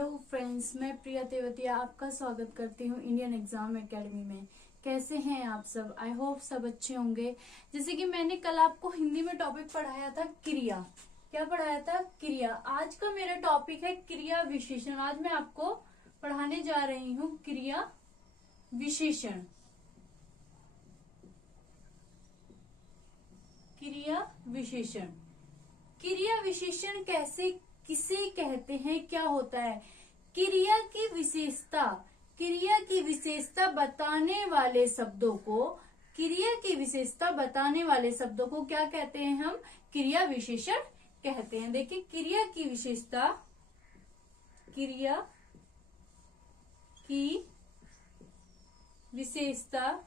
Hello friends, मैं प्रिया तेवतिया आपका स्वागत करती हूँ इंडियन एग्जाम एकेडमी में। कैसे हैं आप सब? आई होप सब अच्छे होंगे। जैसे कि मैंने कल आपको हिंदी में टॉपिक पढ़ाया था क्रिया। क्या पढ़ाया था? क्रिया। आज का मेरा टॉपिक है क्रिया विशेषण। आज मैं आपको पढ़ाने जा रही हूँ क्रिया विशेषण। क्रिया विशेषण। क्रिया विशेषण किसे कहते हैं, क्या होता है? क्रिया की विशेषता। क्रिया की विशेषता बताने वाले शब्दों को, क्रिया की विशेषता बताने वाले शब्दों को क्या कहते हैं? हम क्रिया विशेषण कहते हैं। देखिए, क्रिया की विशेषता, क्रिया की विशेषता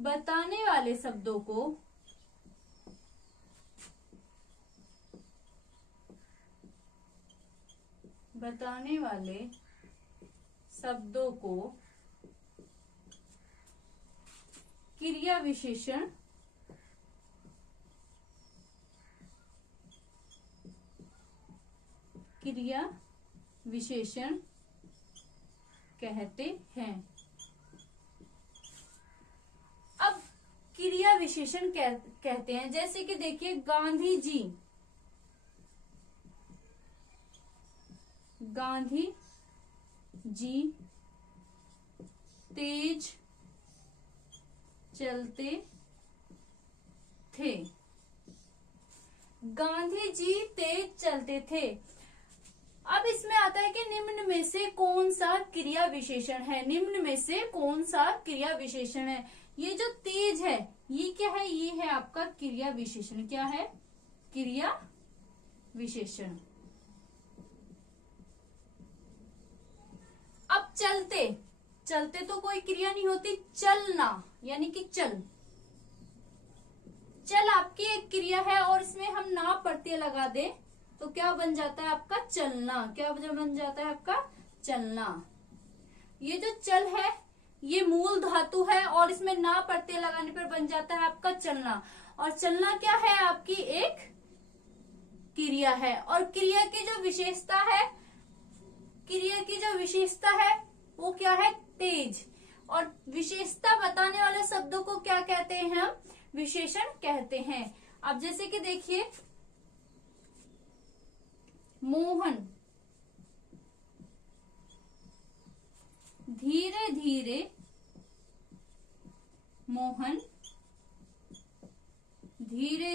बताने वाले शब्दों को क्रिया विशेषण कहते हैं। अब क्रिया विशेषण कहते हैं, जैसे कि देखिए, गांधी जी तेज चलते थे। गांधी जी तेज चलते थे। अब इसमें आता है कि निम्न में से कौन सा क्रिया विशेषण है? निम्न में से कौन सा क्रिया विशेषण है? ये जो तेज है, ये क्या है? ये है आपका क्रिया विशेषण। क्या है? क्रिया विशेषण। अब चलते तो कोई क्रिया नहीं होती। चलना यानी कि चल आपकी एक क्रिया है, और इसमें हम ना प्रत्यय लगा दे तो क्या बन जाता है? आपका चलना। क्या बन जाता है? आपका चलना। ये जो चल है, ये मूल धातु है, और इसमें ना प्रत्यय लगाने पर बन जाता है आपका चलना। और चलना क्या है? आपकी एक क्रिया है। और क्रिया की जो विशेषता है वो क्या है? तेज। और विशेषता बताने वाले शब्दों को क्या कहते हैं? हम विशेषण कहते हैं। अब जैसे कि देखिए, मोहन धीरे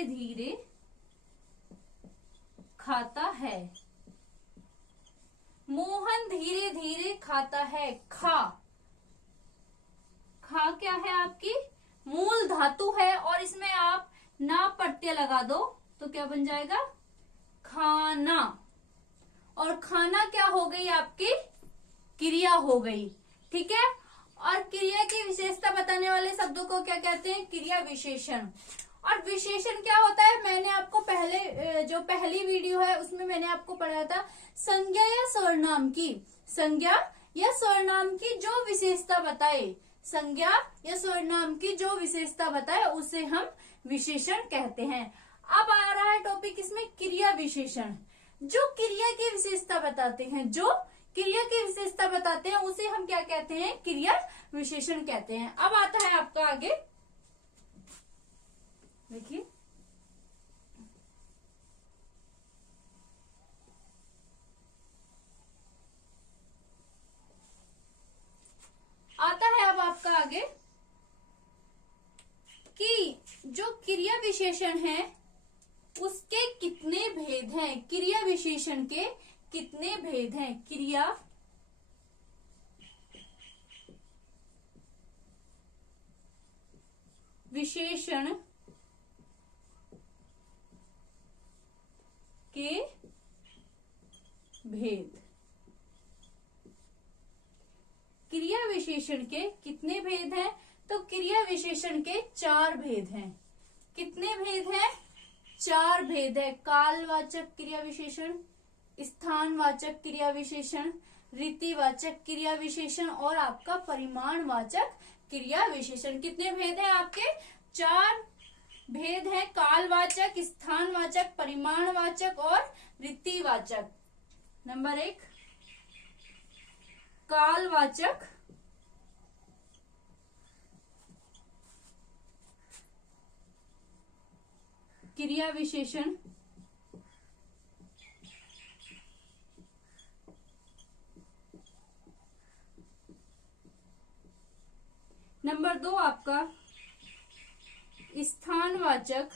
धीरे खाता है। मोहन धीरे धीरे खाता है। खा क्या है? आपकी मूल धातु है, और इसमें आप ना प्रत्यय लगा दो तो क्या बन जाएगा? खाना। और खाना क्या हो गई? आपकी क्रिया हो गई। ठीक है। और क्रिया की विशेषता बताने वाले शब्दों को क्या कहते हैं? क्रिया विशेषण। और विशेषण क्या होता है? मैंने आपको पहली वीडियो है उसमें मैंने आपको पढ़ाया था संज्ञा या सर्वनाम की। संज्ञा या सर्वनाम की जो विशेषता बताए, संज्ञा या सर्वनाम की जो विशेषता बताए उसे हम विशेषण कहते हैं। अब आ रहा है टॉपिक इसमें क्रिया विशेषण। जो क्रिया की विशेषता बताते हैं, उसे हम क्या कहते हैं? क्रिया विशेषण कहते हैं। अब आता है आपका आगे, देखिए, आता है अब आपका आगे कि जो क्रिया विशेषण है उसके कितने भेद हैं? क्रिया विशेषण के कितने भेद हैं? क्रिया विशेषण के भेद। क्रिया विशेषण के कितने भेद हैं? तो क्रिया विशेषण के 4 भेद हैं। कितने भेद हैं? 4 भेद है। कालवाचक क्रिया विशेषण, स्थानवाचक क्रिया विशेषण, रीतिवाचक क्रिया विशेषण और आपका परिमाणवाचक क्रिया विशेषण। कितने भेद हैं आपके? 4 भेद है कालवाचक, स्थानवाचक, परिमाणवाचक और रीतिवाचक। नंबर 1 कालवाचक, क्रिया विशेषण, नंबर 2 आपका स्थानवाचक,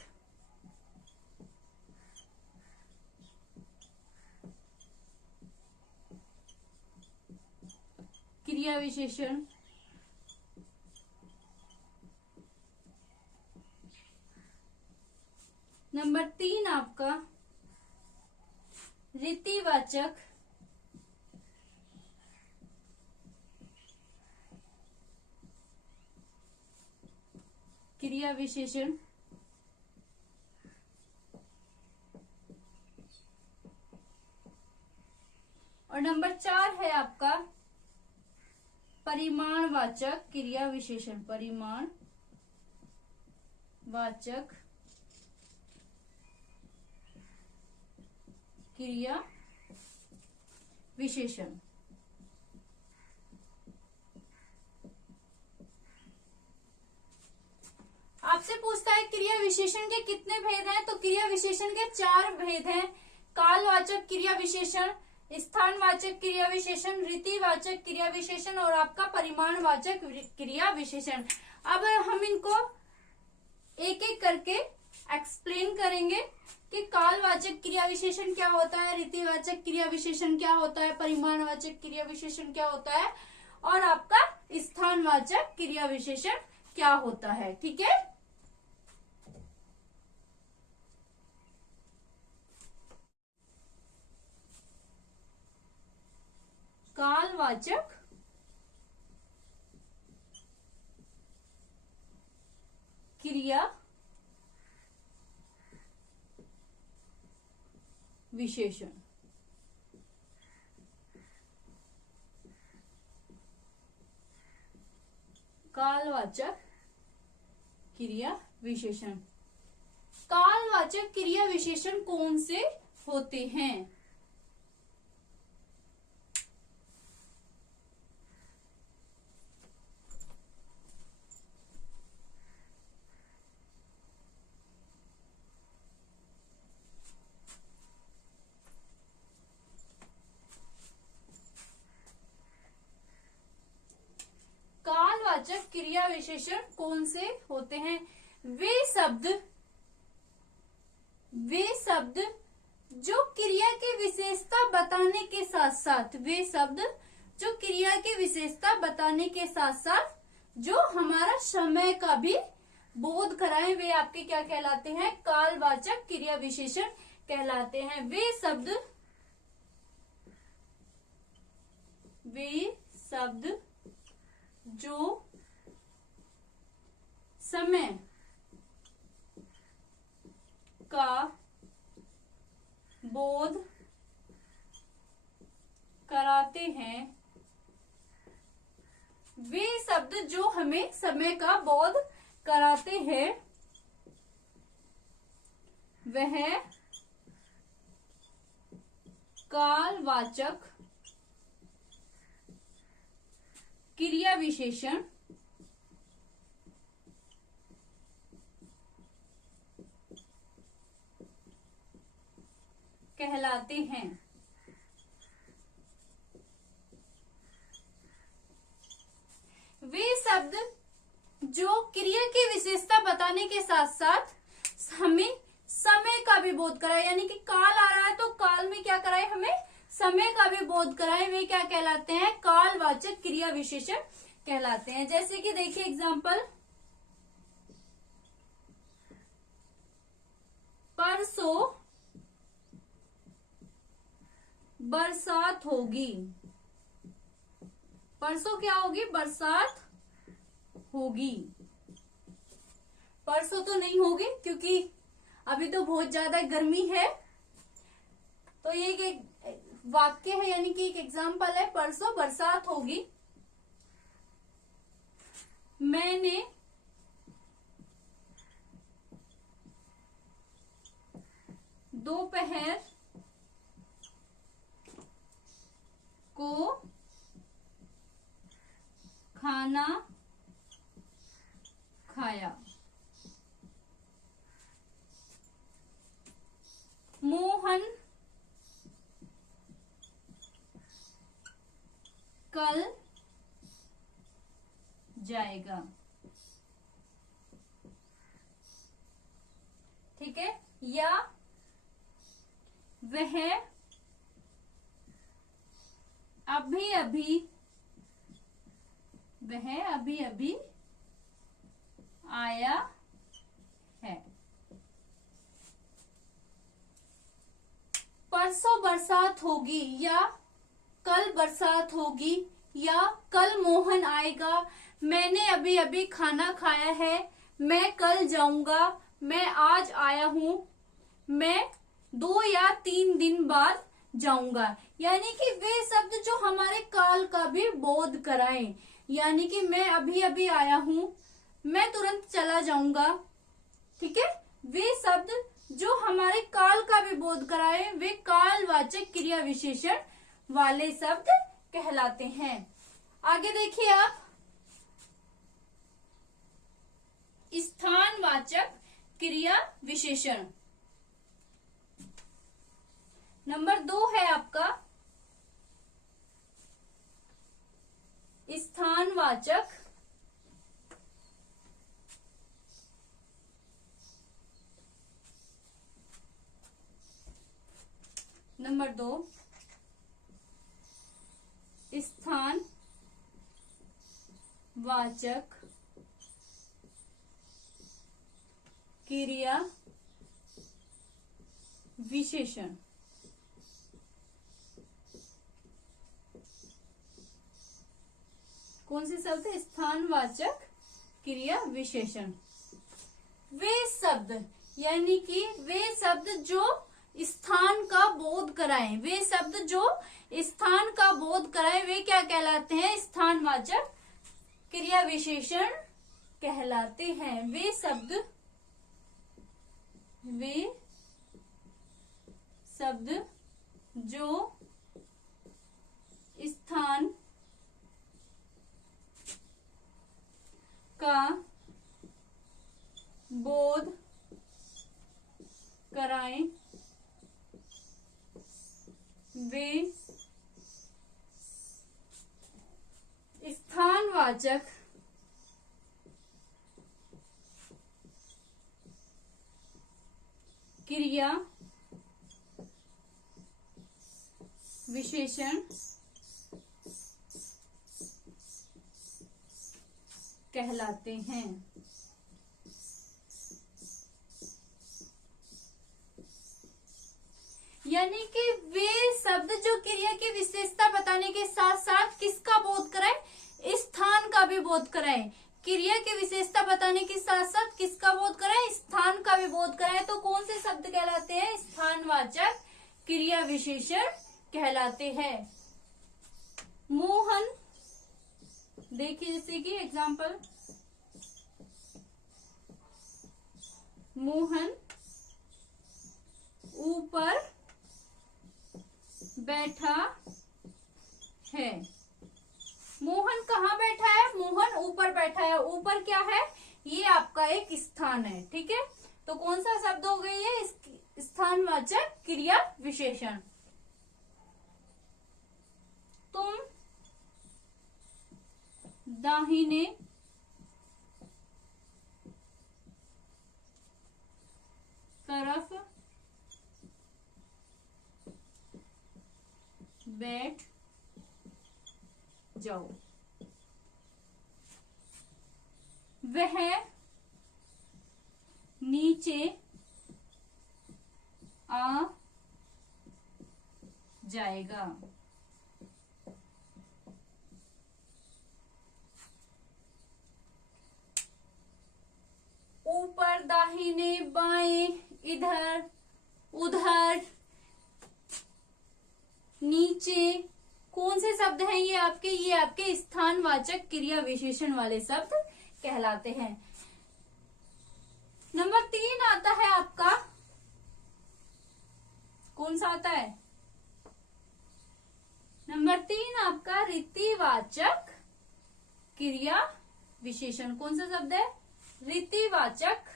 क्रिया विशेषण, नंबर 3 आपका रीतिवाचक, क्रिया विशेषण, और नंबर 4 है आपका परिमाणवाचक क्रिया विशेषण, परिमाणवाचक क्रिया विशेषण। आपसे पूछता है क्रिया विशेषण के कितने भेद हैं, तो क्रिया विशेषण के 4 भेद हैं। कालवाचक क्रिया विशेषण, स्थानवाचक क्रिया विशेषण, रीतिवाचक क्रिया विशेषण और आपका परिमाणवाचक क्रिया विशेषण। अब हम इनको एक एक करके एक्सप्लेन करेंगे कि कालवाचक क्रिया विशेषण क्या होता है, रीतिवाचक क्रिया विशेषण क्या होता है, परिमाणवाचक क्रिया विशेषण क्या होता है और आपका स्थानवाचक क्रिया विशेषण क्या होता है। ठीक है, कालवाचक क्रिया विशेषण। कालवाचक क्रिया विशेषण। कालवाचक क्रिया विशेषण कौन से होते हैं? कालवाचक क्रिया विशेषण कौन से होते हैं? वे शब्द जो क्रिया की विशेषता बताने के साथ साथ, वे शब्द जो क्रिया की विशेषता बताने के साथ साथ जो हमारा समय का भी बोध कराएं, वे आपके क्या कहलाते हैं? कालवाचक क्रिया विशेषण कहलाते हैं। वे शब्द जो समय का बोध कराते हैं, वे शब्द जो हमें समय का बोध कराते हैं, वह कालवाचक क्रिया विशेषण कहलाते हैं। वे शब्द जो क्रिया की विशेषता बताने के साथ साथ हमें समय का भी बोध कराए, यानी कि काल आ रहा है तो काल में क्या कराए? हमें समय का भी बोध कराए, वे क्या कहलाते हैं? कालवाचक क्रिया विशेषण कहलाते हैं। जैसे कि देखिए एग्जांपल, परसों बरसात होगी। परसों क्या होगी? बरसात होगी। परसों तो नहीं होगी क्योंकि अभी तो बहुत ज्यादा गर्मी है, तो ये एक वाक्य है, यानी कि एक एग्जाम्पल है। परसों बरसात होगी। मैंने दोपहर को खाना खाया। मोहन कल जाएगा। ठीक है, या वह अभी अभी आया है। परसों बरसात होगी या कल बरसात होगी या कल मोहन आएगा। मैंने अभी अभी खाना खाया है। मैं कल जाऊंगा। मैं आज आया हूं। मैं 2 या 3 दिन बाद जाऊंगा। यानी कि वे शब्द जो हमारे काल का भी बोध कराएं। यानी कि मैं अभी अभी आया हूं, मैं तुरंत चला जाऊंगा। ठीक है, वे शब्द जो हमारे काल का भी बोध कराए वे कालवाचक क्रिया विशेषण वाले शब्द कहलाते हैं। आगे देखिए आप, स्थानवाचक क्रिया विशेषण नंबर 2 है आपका स्थानवाचक नंबर 2 स्थानवाचक क्रिया विशेषण। कौन से शब्द? स्थानवाचक क्रिया विशेषण। वे शब्द यानी कि वे शब्द जो स्थान का बोध कराएं, वे शब्द जो स्थान का बोध कराएं वे क्या कहलाते हैं? स्थानवाचक क्रिया विशेषण कहलाते हैं। वे शब्द जो स्थान का बोध कराएं वे स्थानवाचक क्रिया विशेषण कहलाते हैं। यानी कि वे शब्द जो क्रिया की विशेषता बताने के साथ साथ किसका बोध कराएं? स्थान का भी बोध कराएं। क्रिया की विशेषता बताने के साथ साथ किसका बोध कराएं? स्थान का भी बोध कराएं। तो कौन से शब्द कहलाते हैं? स्थानवाचक क्रिया विशेषण कहलाते हैं। मोहन, देखिए जैसे कि एग्जाम्पल, मोहन ऊपर बैठा है। मोहन कहाँ बैठा है? मोहन ऊपर बैठा है। ऊपर क्या है? ये आपका एक स्थान है। ठीक है, तो कौन सा शब्द हो गई है? स्थानवाचक क्रिया विशेषण। तुम दाहिने तरफ बैठ जाओ। वह नीचे आ जाएगा। ऊपर, दाहिने, बाएं, इधर उधर, नीचे, कौन से शब्द हैं ये आपके? ये आपके स्थानवाचक क्रिया विशेषण वाले शब्द कहलाते हैं। नंबर 3 आता है आपका कौन सा आता है? नंबर 3 आपका रीतिवाचक क्रिया विशेषण। कौन सा शब्द है? रीतिवाचक।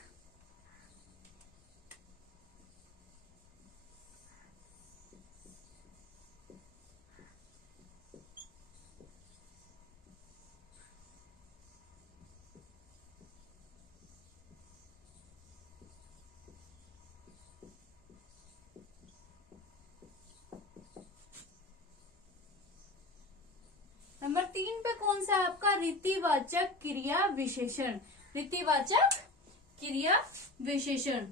नंबर 3 पे कौन सा है आपका? रीतिवाचक क्रिया विशेषण। रीतिवाचक क्रिया विशेषण।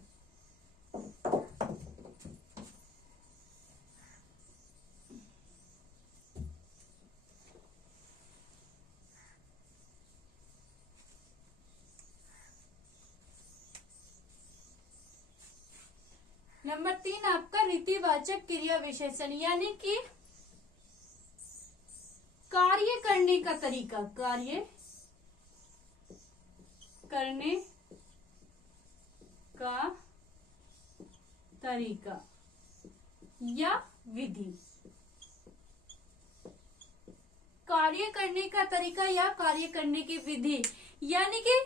नंबर 3 आपका रीतिवाचक क्रिया विशेषण, यानी कि कार्य करने का तरीका, कार्य करने का तरीका या विधि। कार्य करने का तरीका या कार्य करने की विधि, यानी कि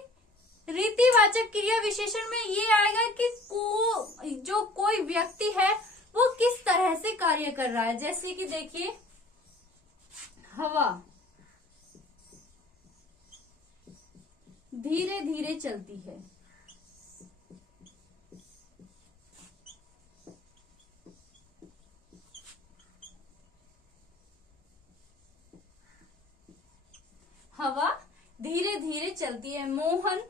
रीतिवाचक क्रिया विशेषण में ये आएगा कि जो कोई व्यक्ति है वो किस तरह से कार्य कर रहा है। जैसे कि देखिए, हवा धीरे धीरे चलती है, हवा धीरे धीरे चलती है। मोहन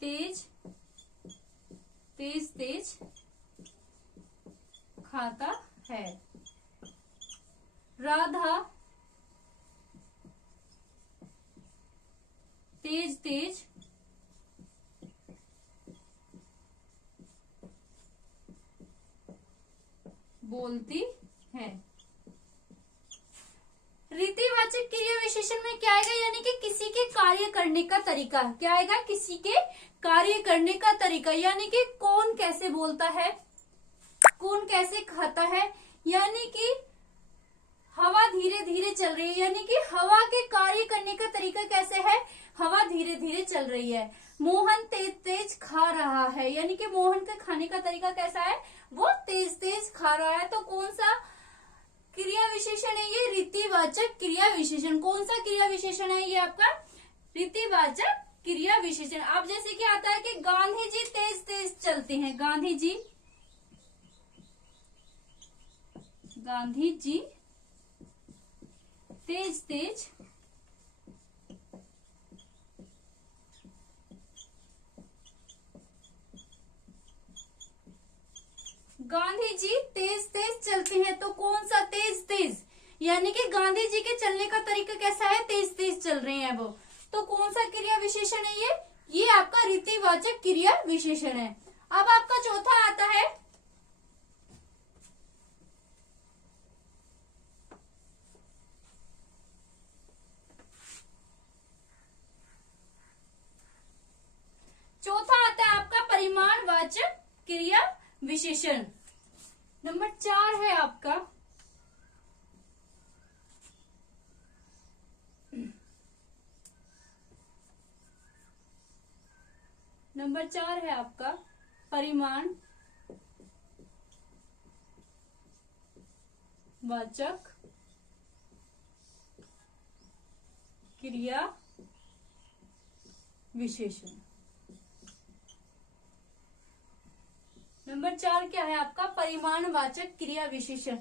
तेज तेज तेज खाता है। राधा तेज तेज बोलती है। रीतिवाचक क्रिया विशेषण में क्या आएगा? यानी कि किसी के कार्य करने का तरीका। क्या आएगा? किसी के कार्य करने का तरीका, यानी कि कौन कैसे बोलता है, कौन कैसे खाता है। यानी कि हवा धीरे धीरे चल रही है, यानी कि हवा के कार्य करने का तरीका कैसे है? हवा धीरे धीरे चल रही है। मोहन तेज तेज खा रहा है, यानी कि मोहन के खाने का तरीका कैसा है? वो तेज तेज खा रहा है। तो कौन सा क्रिया विशेषण है ये? रीतिवाचक क्रिया विशेषण। कौन सा क्रिया विशेषण है ये आपका? रीतिवाचक क्रिया विशेषण। अब जैसे कि आता है कि गांधी जी तेज तेज चलते हैं। गांधी जी तेज तेज गांधी जी तेज तेज चलते हैं। तो कौन सा तेज तेज? यानी कि गांधी जी के चलने का तरीका कैसा है? तेज तेज चल रहे हैं वो। तो कौन सा क्रिया विशेषण है ये? ये आपका रीतिवाचक क्रिया विशेषण है। अब आपका चौथा आता है आपका परिमाणवाचक क्रिया विशेषण। नंबर 4 है आपका परिमाणवाचक क्रिया विशेषण। नंबर 4 क्या है आपका? परिमाणवाचक क्रिया विशेषण।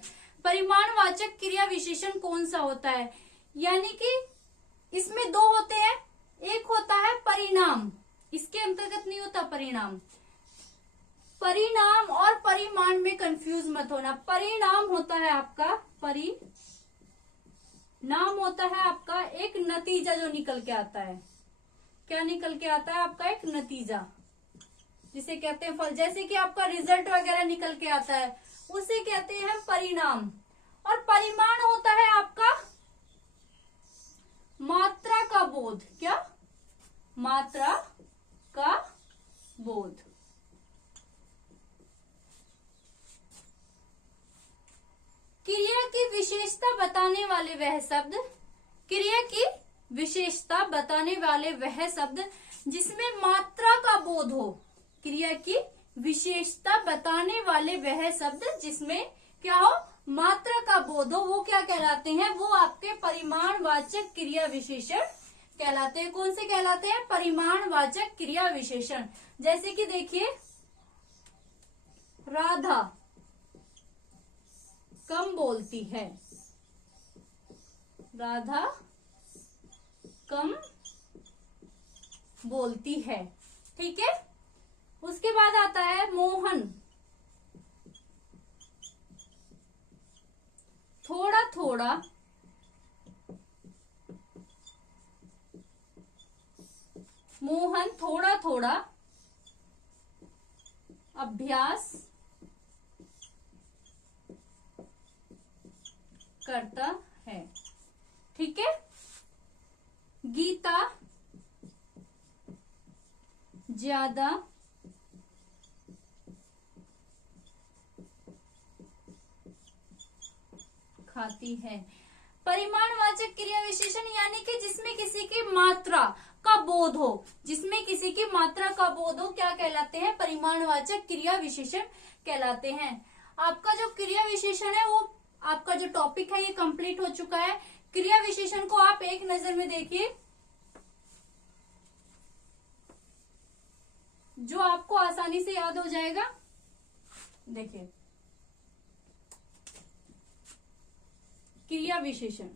परिमाणवाचक क्रिया विशेषण कौन सा होता है? यानी कि इसमें दो होते हैं। एक होता है परिणाम, इसके अंतर्गत नहीं होता परिणाम। परिणाम और परिमाण में कंफ्यूज मत होना। परिणाम होता है आपका, परिणाम होता है आपका एक नतीजा जो निकल के आता है। क्या निकल के आता है आपका? एक नतीजा, जिसे कहते हैं फल। जैसे कि आपका रिजल्ट वगैरह निकल के आता है, उसे कहते हैं परिणाम। और परिमाण होता है आपका मात्रा का बोध। क्या? मात्रा का बोध। क्रिया की विशेषता बताने वाले वह शब्द, क्रिया की विशेषता बताने वाले वह शब्द जिसमें मात्रा का बोध हो। क्रिया की विशेषता बताने वाले वह शब्द जिसमें क्या हो, मात्रा का बोध हो, वो क्या कहलाते हैं, वो आपके परिमाणवाचक क्रिया विशेषण कहलाते हैं। कौन से कहलाते हैं, परिमाणवाचक क्रिया विशेषण। जैसे कि देखिए, राधा कम बोलती है, राधा कम बोलती है, ठीक है। उसके बाद आता है मोहन थोड़ा थोड़ा मोहन थोड़ा थोड़ा अभ्यास करता है, ठीक है। गीता ज्यादा खाती है। परिमाणवाचक क्रिया विशेषण यानी कि जिसमें किसी की मात्रा का बोध हो, जिसमें किसी की मात्रा का बोध हो, क्या कहलाते हैं, परिमाणवाचक क्रिया विशेषण कहलाते हैं। आपका जो क्रिया विशेषण है वो आपका जो टॉपिक है ये कंप्लीट हो चुका है। क्रिया विशेषण को आप एक नजर में देखिए, जो आपको आसानी से याद हो जाएगा। देखिए, क्रिया विशेषण,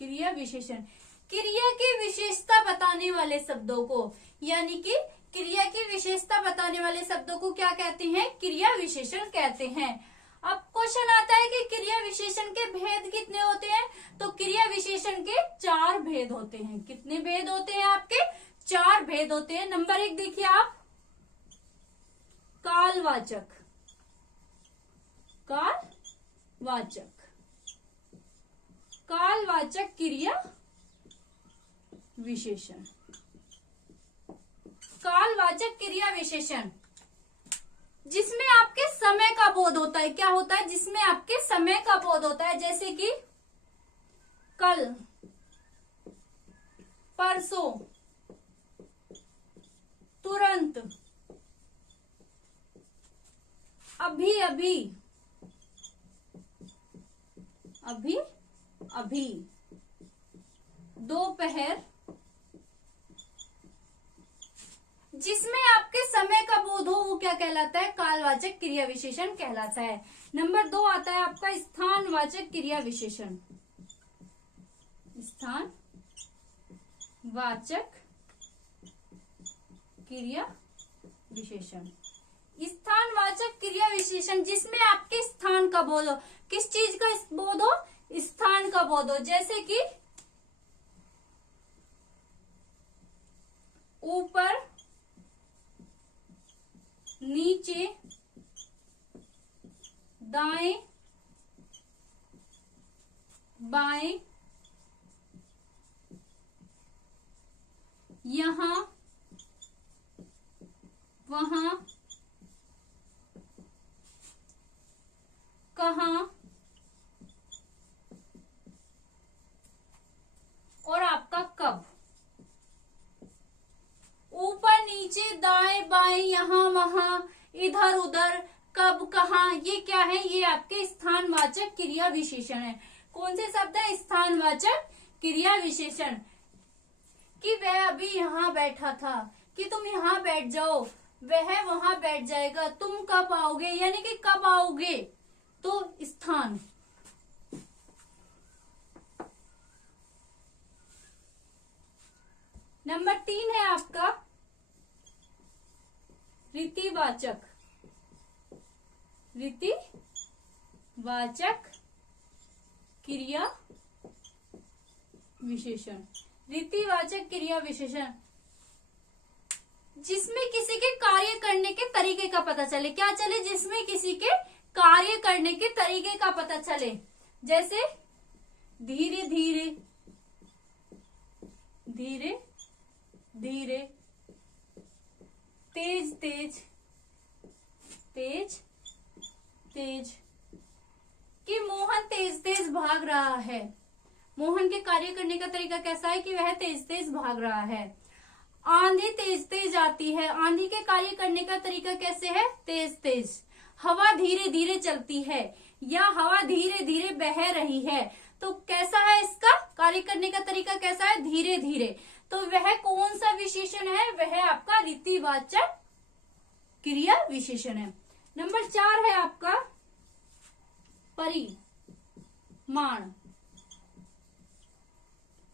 क्रिया विशेषण क्रिया की विशेषता बताने वाले शब्दों को, यानी कि क्रिया की विशेषता बताने वाले शब्दों को क्या कहते हैं, क्रिया विशेषण कहते हैं। अब क्वेश्चन आता है कि क्रिया विशेषण के भेद कितने होते हैं, तो क्रिया विशेषण के 4 भेद होते हैं। कितने भेद होते हैं आपके, 4 भेद होते हैं। नंबर 1 देखिए आप, कालवाचक, कालवाचक, कालवाचक क्रिया विशेषण। कालवाचक क्रिया विशेषण जिसमें आपके समय का बोध होता है। क्या होता है, जिसमें आपके समय का बोध होता है। जैसे कि कल, परसों, तुरंत, अभी अभी, अभी अभी, दोपहर, जिसमें आपके समय का बोध हो वो क्या कहलाता है, कालवाचक क्रिया विशेषण कहलाता है। नंबर 2 आता है आपका स्थानवाचक क्रिया विशेषण। स्थानवाचक क्रिया विशेषण, स्थानवाचक क्रिया विशेषण जिसमें आपके स्थान का बोध हो। किस चीज का बोध हो, स्थान का बोध हो। जैसे कि ऊपर, नीचे, दाएं, बाएं, यहां, वहां, कहां, और आपका कब। ऊपर, नीचे, दाएं, बाएं, यहां, वहां, इधर उधर, कब, कहां, ये क्या है, ये आपके स्थानवाचक क्रिया विशेषण है। कौन से शब्द है, स्थानवाचक क्रिया विशेषण। कि वह अभी यहाँ बैठा था, कि तुम यहाँ बैठ जाओ, वह वहां बैठ जाएगा, तुम कब आओगे, यानी कि कब आओगे, तो स्थान। नंबर 3 है आपका रीतिवाचक, रीतिवाचक क्रिया विशेषण। रीतिवाचक क्रिया विशेषण जिसमें किसी के कार्य करने के तरीके का पता चले। क्या चले, जिसमें किसी के कार्य करने के तरीके का पता चले। जैसे धीरे धीरे, धीरे धीरे, तेज तेज, तेज तेज। कि मोहन तेज तेज भाग रहा है। मोहन के कार्य करने का तरीका कैसा है कि वह तेज तेज भाग रहा है। आंधी तेज तेज आती है। आंधी के कार्य करने का तरीका कैसे है? तेज तेज। हवा धीरे धीरे चलती है या हवा धीरे धीरे बह रही है, तो कैसा है इसका कार्य करने का तरीका? कैसा है? धीरे धीरे। तो वह कौन सा विशेषण है? वह आपका रीतिवाचक क्रिया विशेषण है। नंबर 4 है आपका परिमाण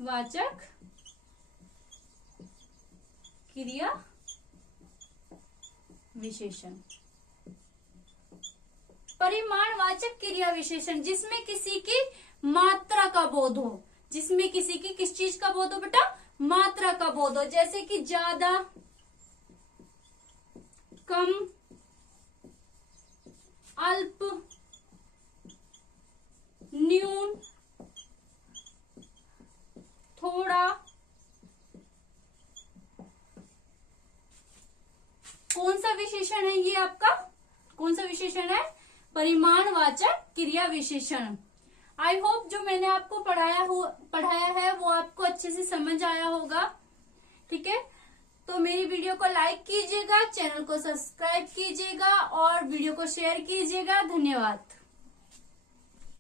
वाचक क्रिया विशेषण। परिमाणवाचक क्रिया विशेषण जिसमें किसी की मात्रा का बोध हो। जिसमें किसी की किस चीज का बोध हो बेटा? मात्रा का बोध हो। जैसे कि ज्यादा, कम, अल्प, न्यून, थोड़ा। कौन सा विशेषण है ये आपका? कौन सा विशेषण है? परिमाणवाचक क्रिया विशेषण। आई होप जो मैंने आपको पढ़ाया है वो आपको अच्छे से समझ आया होगा। ठीक है, तो मेरी वीडियो को लाइक कीजिएगा, चैनल को सब्सक्राइब कीजिएगा और वीडियो को शेयर कीजिएगा। धन्यवाद।